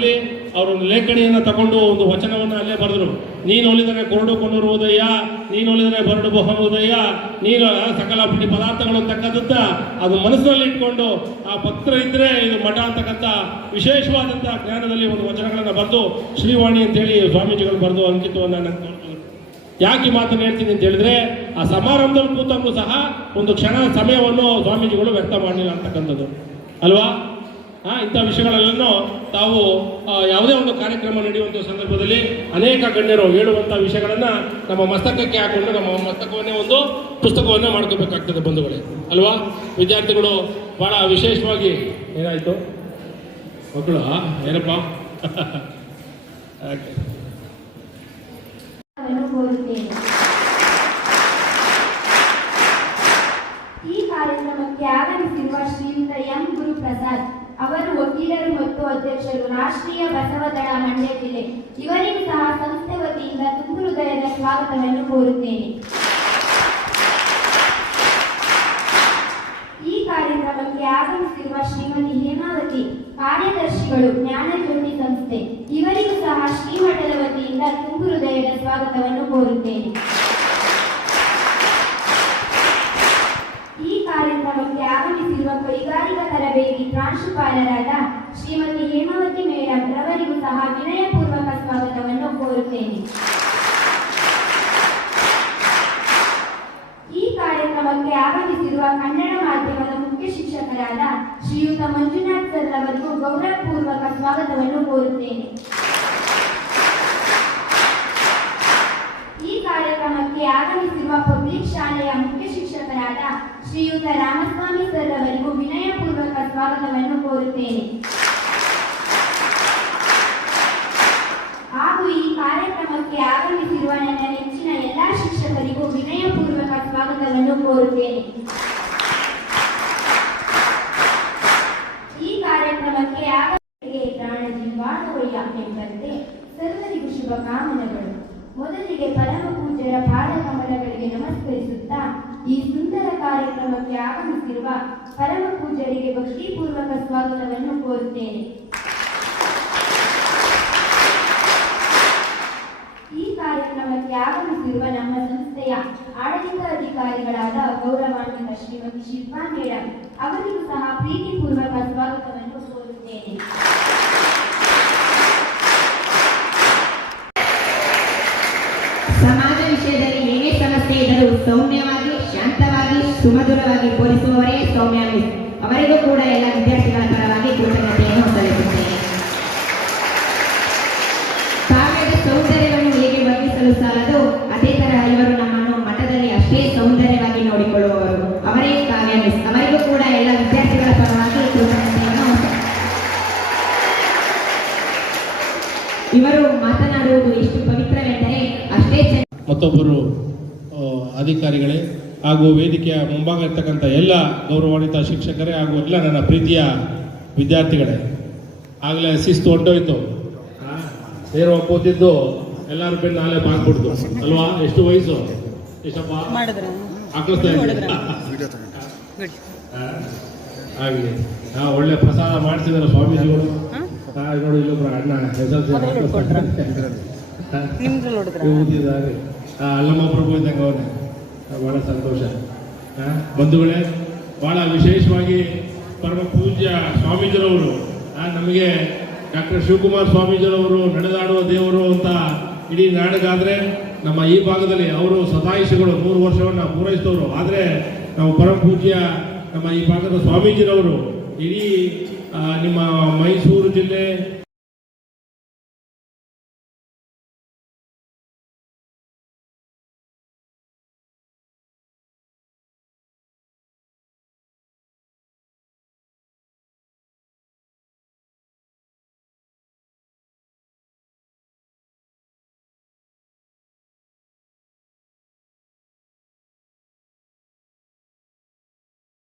ಭಾಗದಲ್ಲಿ ಅವರೊಂದು ಲೇಖಣಿಯನ್ನು ತಗೊಂಡು ಒಂದು ವಚನವನ್ನು ಅಲ್ಲೇ ಬರೆದರು. ನೀನು ಒಲಿದರೆ ಕೊರಡು ಕೊಂಡರುವುದಯ್ಯ, ನೀನು ಒಲಿದರೆ ಬರಡು ಬಹುವುದಯ್ಯ, ನೀನು ಸಕಲ ಪುಡಿ ಪದಾರ್ಥಗಳು ತಕ್ಕಂಥ ಅದು ಮನಸ್ಸಿನಲ್ಲಿ ಇಟ್ಕೊಂಡು ಆ ಪತ್ರ ಇದ್ದರೆ ಇದು ಮಠ ಅಂತಕ್ಕಂಥ ವಿಶೇಷವಾದಂಥ ಜ್ಞಾನದಲ್ಲಿ ಒಂದು ವಚನಗಳನ್ನು ಬರೆದು ಶ್ರೀವಾಣಿ ಅಂತೇಳಿ ಸ್ವಾಮೀಜಿಗಳು ಬರೆದು ಅಂಕಿತವನ್ನು ನನಗೆ ತೋರಿಸಿದ್ರು. ಯಾಕೆ ಈ ಮಾತನ್ನು ಹೇಳ್ತೀನಿ ಅಂತ ಹೇಳಿದ್ರೆ, ಆ ಸಮಾರಂಭದಲ್ಲಿ ಕೂತಂಗೂ ಸಹ ಒಂದು ಕ್ಷಣ ಸಮಯವನ್ನು ಸ್ವಾಮೀಜಿಗಳು ವ್ಯಕ್ತ ಮಾಡಲಿಲ್ಲ ಅಂತಕ್ಕಂಥದ್ದು ಅಲ್ವಾ. ಇಂಥ ವಿಷಯಗಳೆಲ್ಲನೂ ತಾವು ಯಾವುದೇ ಒಂದು ಕಾರ್ಯಕ್ರಮ ನಡೆಯುವಂಥ ಸಂದರ್ಭದಲ್ಲಿ ಅನೇಕ ಗಣ್ಯರು ಹೇಳುವಂಥ ವಿಷಯಗಳನ್ನು ನಮ್ಮ ಮಸ್ತಕಕ್ಕೆ ಹಾಕೊಂಡು ನಮ್ಮ ಮಸ್ತಕವನ್ನೇ ಒಂದು ಪುಸ್ತಕವನ್ನೇ ಮಾಡ್ಕೋಬೇಕಾಗ್ತದೆ ಬಂಧುಗಳೇ ಅಲ್ವಾ. ವಿದ್ಯಾರ್ಥಿಗಳು ಭಾಳ ವಿಶೇಷವಾಗಿ ಏನಾಯಿತು ಮಕ್ಕಳು ಏನಪ್ಪ ಈ ಕಾರ್ಯಕ್ರಮಕ್ಕೆ ಆಗಮಿಸಿರುವ ಶ್ರೀಯುತ ಎಂ ಗುರುಪ್ರಸಾದ್ ಅವರು ವಕೀಲರು ಮತ್ತು ಅಧ್ಯಕ್ಷರು, ರಾಷ್ಟ್ರೀಯ ಬಸವದಳ ಮಂಡ್ಯ ಜಿಲ್ಲೆ. ಇವರಿಗೂ ಸಹ ಸಂಸ್ಥೆ ವತಿಯಿಂದ ತುಂಬು ಹೃದಯದ ಸ್ವಾಗತವನ್ನು ಕೋರುತ್ತೇನೆ. ಈ ಕಾರ್ಯಕ್ರಮಕ್ಕೆ ಆಗಮಿಸಿರುವ ಶ್ರೀಮತಿ ಹೇಮಾವತಿ, ಕಾರ್ಯದರ್ಶಿಗಳು, ಜ್ಞಾನಜ್ಯೋತಿ ಸಂಸ್ಥೆ. ಇವರಿಗೂ ಸಹ ಶ್ರೀಮಠದ ವತಿಯಿಂದ ತುಂಬು ಹೃದಯದ ಸ್ವಾಗತವನ್ನು ಕೋರುತ್ತೇನೆ. ಈ ಕಾರ್ಯಕ್ರಮಕ್ಕೆ ಆಗಮಿಸಿರುವ ಕೈಗಾರಿಕಾ ತರಬೇತಿ ಪ್ರಾಂಶುಪಾಲರಾದ ಶ್ರೀಮತಿ ಹೇಮಾವತಿ ಮೇಡಂ ರವರಿಗೂ ಸಹ ವಿನಯಪೂರ್ವಕ ಸ್ವಾಗತವನ್ನು ಕೋರುತ್ತೇನೆ. ಈ ಕಾರ್ಯಕ್ರಮಕ್ಕೆ ಆಗಮಿಸಿರುವ ಕನ್ನಡ ಮಾಧ್ಯಮದ ಮುಖ್ಯ ಶಿಕ್ಷಕರಾದ ಶ್ರೀಯುತ ಮಂಜುನಾಥ್ ಸರ್ ಅವರಿಗೂ ಗೌರವಪೂರ್ವಕ ಸ್ವಾಗತವನ್ನು ಕೋರುತ್ತೇನೆ. ಈ ಕಾರ್ಯಕ್ರಮಕ್ಕೆ ಆಗಮಿಸಿರುವ ಪಬ್ಲಿಕ್ ಶಾಲೆಯ ಮುಖ್ಯ ಶಿಕ್ಷಕರಾದ ಶ್ರೀಯುತ ರಾಮಸ್ವಾಮಿ ಸರ್ ಅವರಿಗೂ ವಿನಯಪೂರ್ವಕ ಸ್ವಾಗತವನ್ನು ಕೋರುತ್ತೇನೆ. ಹಾಗೂ ಈ ಕಾರ್ಯಕ್ರಮಕ್ಕೆ ಆಗಮಿಸಿರುವ ನನ್ನ ನೆಚ್ಚಿನ ಎಲ್ಲಾ ಶಿಕ್ಷಕರಿಗೂ ವಿನಯಪೂರ್ವಕ ಸ್ವಾಗತವನ್ನು ಕೋರುತ್ತೇನೆ. ಈ ಕಾರ್ಯಕ್ರಮಕ್ಕೆ ಆಗಮಿಸಿಗೆ ಪ್ರಾಣ ಜೀವಾಣುವಯ್ಯ ಎಂಬಂತೆ ಸರ್ವರಿಗೂ ಶುಭ ಕಾಮನೆಗಳು. ಮೊದಲಿಗೆ ಪರಮ ಪೂಜ್ಯರ ಪಾದ ಕಮಲಗಳಿಗೆ ನಮಸ್ಕರಿಸುತ್ತಾ ಈ ಸುಂದರ ಕಾರ್ಯಕ್ರಮಕ್ಕೆ ಆಗಮಿಸಿರುವ ಪರಮ ಪೂಜ್ಯರಿಗೆ ಭಕ್ತಿಪೂರ್ವಕ ಸ್ವಾಗತವನ್ನು ಕೋರುತ್ತೇನೆ. ಈ ಕಾರ್ಯಕ್ರಮಕ್ಕೆ ಆಗಮಿಸಿರುವ ನಮ್ಮ ಸಂಸ್ಥೆಯ ಆಡಳಿತ ಅಧಿಕಾರಿಗಳಾದ ಗೌರವಾನ್ವಿತ ಶ್ರೀಮತಿ ಶಿಲ್ಪಾ ಮೇಡಂ ಅವರಿಗೂ ಸಹ ಪ್ರೀತಿಪೂರ್ವಕ ಸ್ವಾಗತವನ್ನು ಕೋರುತ್ತೇನೆ. ಸಮಾಜ ವಿಷಯದಲ್ಲಿ ಏನೇ ಸಮಸ್ಯೆ ಇದ್ದರೂ ಸೌಮ್ಯವಾಗಿ, ಶಾಂತವಾಗಿ, ಸುಮಧುರವಾಗಿ ಬೋಧಿಸುವವರೇ ಸೌಮ್ಯ ಮಿಸ್. ಅವರಿಗೂ ಕೂಡ ಎಲ್ಲ ವಿದ್ಯಾರ್ಥಿಗಳ ಪರವಾಗಿ ಕೃತಜ್ಞತೆಯನ್ನು ಸಲ್ಲಿಸುತ್ತೇನೆ. ಕಾವ್ಯದ ಸೌಂದರ್ಯವನ್ನು ಹೇಗೆ ವರ್ಣಿಸಲು ಸಾಲದು, ಅದೇ ತರಹ ಇವರು ನಮ್ಮನ್ನು ಮಠದಲ್ಲಿ ಅಷ್ಟೇ ಸೌಂದರ್ಯವಾಗಿ ನೋಡಿಕೊಳ್ಳುವವರು. ಅವರೇ ಕಾವ್ಯ ಮಿಸ್. ಅವರಿಗೂ ಕೂಡ ಎಲ್ಲ ವಿದ್ಯಾರ್ಥಿಗಳ ಪರವಾಗಿ ಕೃತಜ್ಞತೆಯನ್ನು. ಇವರು ಮಾತನಾಡುವುದು ಎಷ್ಟು ಪವಿತ್ರವೆಂದರೆ ಅಷ್ಟೇ. ಮತ್ತೊಬ್ಬರು ಅಧಿಕಾರಿಗಳೇ ಹಾಗೂ ವೇದಿಕೆಯ ಮುಂಭಾಗ ಇರ್ತಕ್ಕಂಥ ಎಲ್ಲ ಗೌರವಾನ್ವಿತ ಶಿಕ್ಷಕರೇ ಹಾಗೂ ಎಲ್ಲ ನನ್ನ ಪ್ರೀತಿಯ ವಿದ್ಯಾರ್ಥಿಗಳೇ, ಆಗಲೇ ಶಿಸ್ತು ಹೊಂಟೋಯ್ತು. ನೇರ ಕೂತಿದ್ದು ಎಲ್ಲರ ಬೆನ್ನು ನಾಳೆ ಬಾಗ್ಬಿಡ್ತು ಅಲ್ವಾ. ಎಷ್ಟು ವಯಸ್ಸು ಎಷ್ಟಪ್ಪ ಹಾಕಿಸ್ತಾ ಆಗಲಿ. ಒಳ್ಳೆ ಪ್ರಸಾದ ಮಾಡ್ತಿದ್ದಾರೆ ಸ್ವಾಮೀಜಿಗಳು. ನೋಡಿ ಇಲ್ಲೊಬ್ರು ಅಣ್ಣ ಊದಿದ್ದಾರೆ, ಅಲ್ಲಮ್ಮ ಪ್ರಭು ಇದ್ದಂಗೆ ಅವನೇ. ಬಹಳ ಸಂತೋಷ. ಬಂಧುಗಳೇ, ಬಹಳ ವಿಶೇಷವಾಗಿ ಪರಮ ಪೂಜ್ಯ ಸ್ವಾಮೀಜಿರವರು ನಮಗೆ ಡಾಕ್ಟರ್ ಶಿವಕುಮಾರ್ ಸ್ವಾಮೀಜಿರವರು ನಡೆದಾಡುವ ದೇವರು ಅಂತ ಇಡೀ ನಾಡಿಗಾದರೆ, ನಮ್ಮ ಈ ಭಾಗದಲ್ಲಿ ಅವರು ಸದಾಯಿಷಿಗಳು 100 ವರ್ಷವನ್ನು ಪೂರೈಸಿದವರು. ಆದರೆ ನಾವು ಪರಮ ಪೂಜ್ಯ ನಮ್ಮ ಈ ಭಾಗದ ಸ್ವಾಮೀಜಿರವರು ಇಡೀ ನಿಮ್ಮ ಮೈಸೂರು ಜಿಲ್ಲೆ